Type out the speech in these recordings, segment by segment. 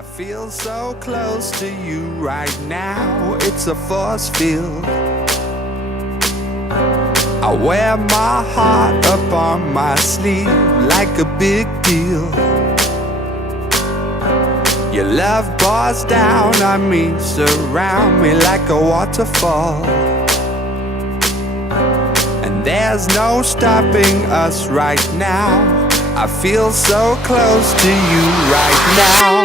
I feel so close to you right now, it's a force field. I wear my heart up on my sleeve like a big deal. Your love pours down on me, surround me like a waterfall. And there's no stopping us right now. I feel so close to you right now.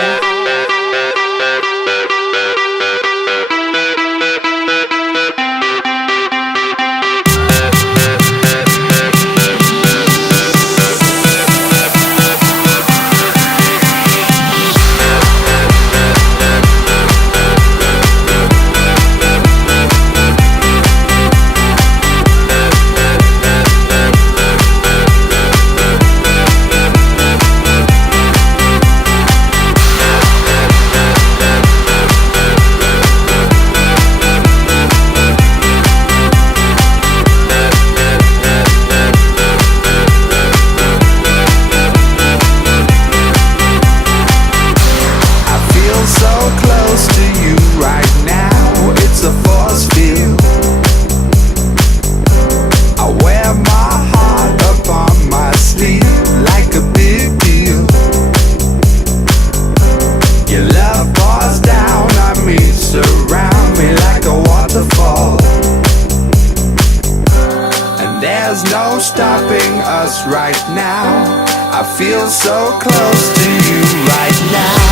There's no stopping us right now. I feel so close to you right now.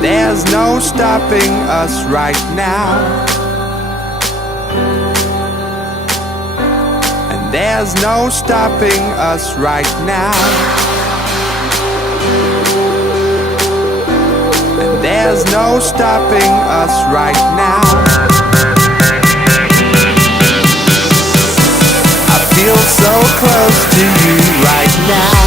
There's no stopping us right now. And there's no stopping us right now. And there's no stopping us right now. I feel so close to you right now.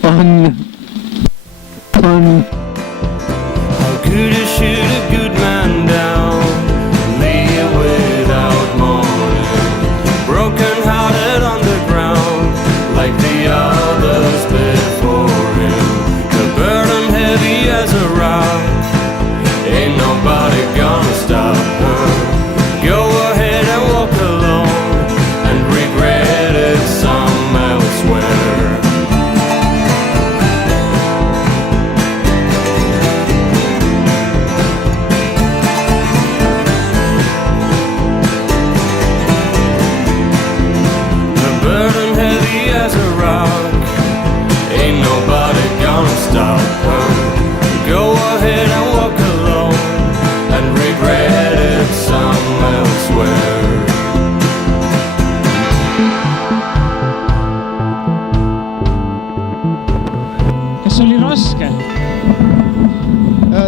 Fun. How could I shoot a good man down, leave without mourning, broken hearted on the ground, like the others before him, the burden heavy as a rock, ain't nobody gonna stop her. Go ahead and walk alone, and regret it some elsewhere. Kas oli raske?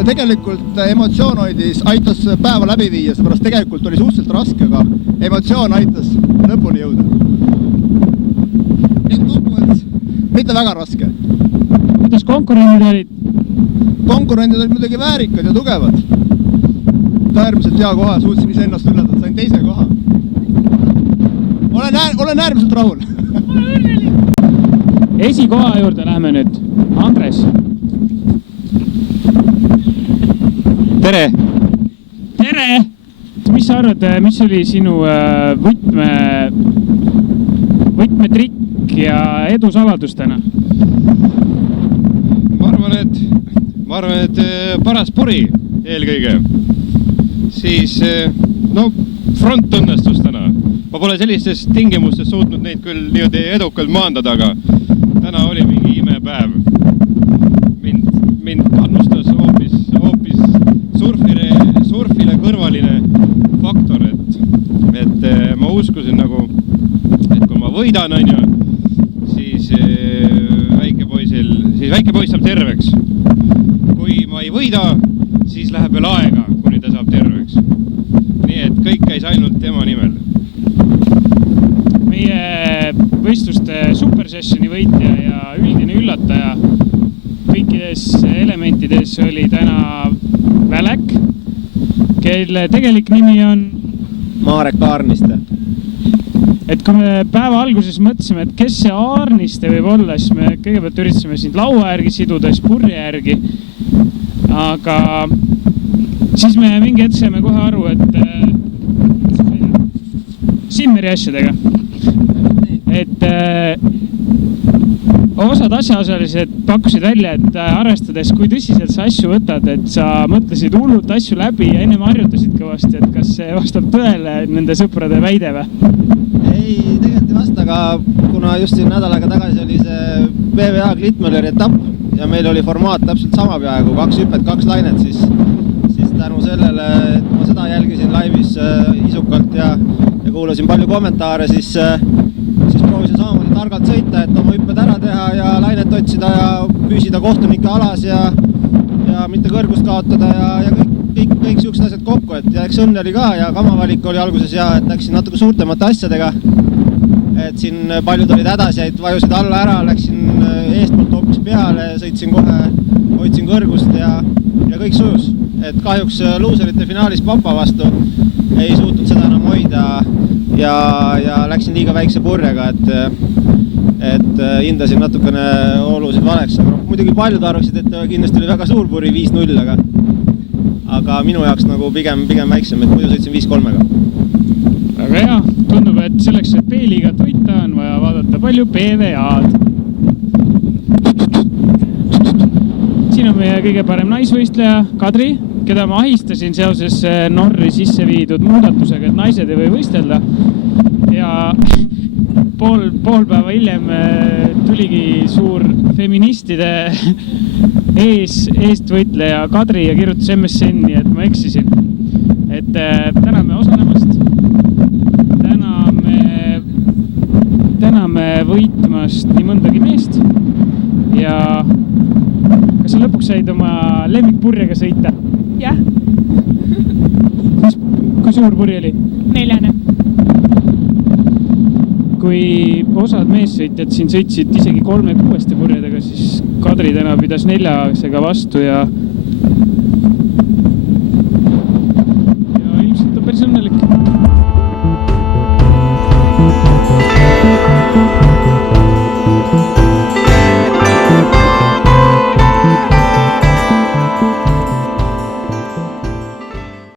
Tegelikult emotsioon aitas päeva läbi viia, seepärast tegelikult oli suhteliselt raske, aga emotsioon aitas lõpuni jõuda. Nii kokkuvõttes mitte väga raske. Kuidas konkurendid olid? Konkurendid olid muidugi väärikad ja tugevad. Äärmiselt hea koha, suutsin ise ennast ületada, sain teise koha. Olen äärmiselt rahul. Esikoha juurde lähme nüüd. Andres. Tere! Tere! mis sa arvad, mis oli sinu võtmetrikk ja edusaladus täna? Ma arvan, et paras puri eelkõige. Siis, front õnnestus täna. Ma pole sellistes tingimustes suutnud neid küll niimoodi edukalt maandada, aga täna oli mingi imepäev. Mind kannustas hoopis surfile kõrvaline faktor, et ma uskusin nagu, et kui ma võidan, siis väike poiss saab terveks. Kui ma ei võida, siis läheb veel aega, kuni ta saab terveks. Nii et kõik käis ainult tema nimel. Meie võistluste supersessioni võitja ja üldine üllataja kõikides elementides oli täna Välek, kelle tegelik nimi on Marek Aarniste. Et kui me päeva alguses mõtlesime, et kes see Aarniste võib olla, siis me kõigepealt üritasime sind laua järgi siduda, siis purje järgi. Aga siis me mingi hetk saime kohe aru, et Simmeri asjadega. Et osad asjaosalised pakkusid välja, et arvestades, kui tõsiselt sa asju võtad, et sa mõtlesid hullult asju läbi ja ennem harjutasid kõvasti, et kas see vastab tõele nende sõprade väide või? Ei, tegelikult ei vasta, aga kuna just siin nädalaga tagasi oli see PVA Klitmölleri etapp ja meil oli formaat täpselt sama peaaegu, 2 hüpet, 2 lainet, siis tänu sellele, et ma seda jälgisin laivis isukalt ja kuulasin palju kommentaare, siis proovisin samamoodi targalt sõita, et oma hüpped ära teha ja lainet otsida ja püsida kohtunike alas ja mitte kõrgust kaotada ja kõik siuksed asjad kokku, et ja eks õnne oli ka ja kamavalik oli alguses ja et läksin natuke suurtemate asjadega, et siin paljud olid hädasjaid, vajusid alla ära, läksin eestpoolt hoopis peale, sõitsin kohe, hoidsin kõrgust ja kõik sujus, et kahjuks luuserite finaalis Papa vastu ei suutnud seda enam hoida ja läksin liiga väikse purjega, et hindasin natukene olusid valeks, aga muidugi paljud arvasid, et kindlasti oli väga suur puri 5-0, aga minu jaoks nagu pigem väiksem, et muidu sõitsin 5-3-ga. Väga hea, tundub, et selleks, et B-liigat võita, on vaja vaadata palju PVA-d. Siin on meie kõige parem naisvõistleja Kadri, keda ma ahistasin seoses Norri sisse viidud muudatusega, et naised ei või võistelda. Ja pool päeva hiljem tuligi suur feministide eestvõitleja Kadri ja kirjutas MSN-i, et ma eksisin. Et täname osalemast, täname võitmast nii mõndagi meest ja kas sa lõpuks said oma lemmikpurjega sõita? Jah. Kui suur puri oli? 4. Kui osad meessõitjad siin sõitsid isegi 3-6 purjedega, siis Kadri täna pidas 4-sega vastu ja ilmselt on päris õnnelik.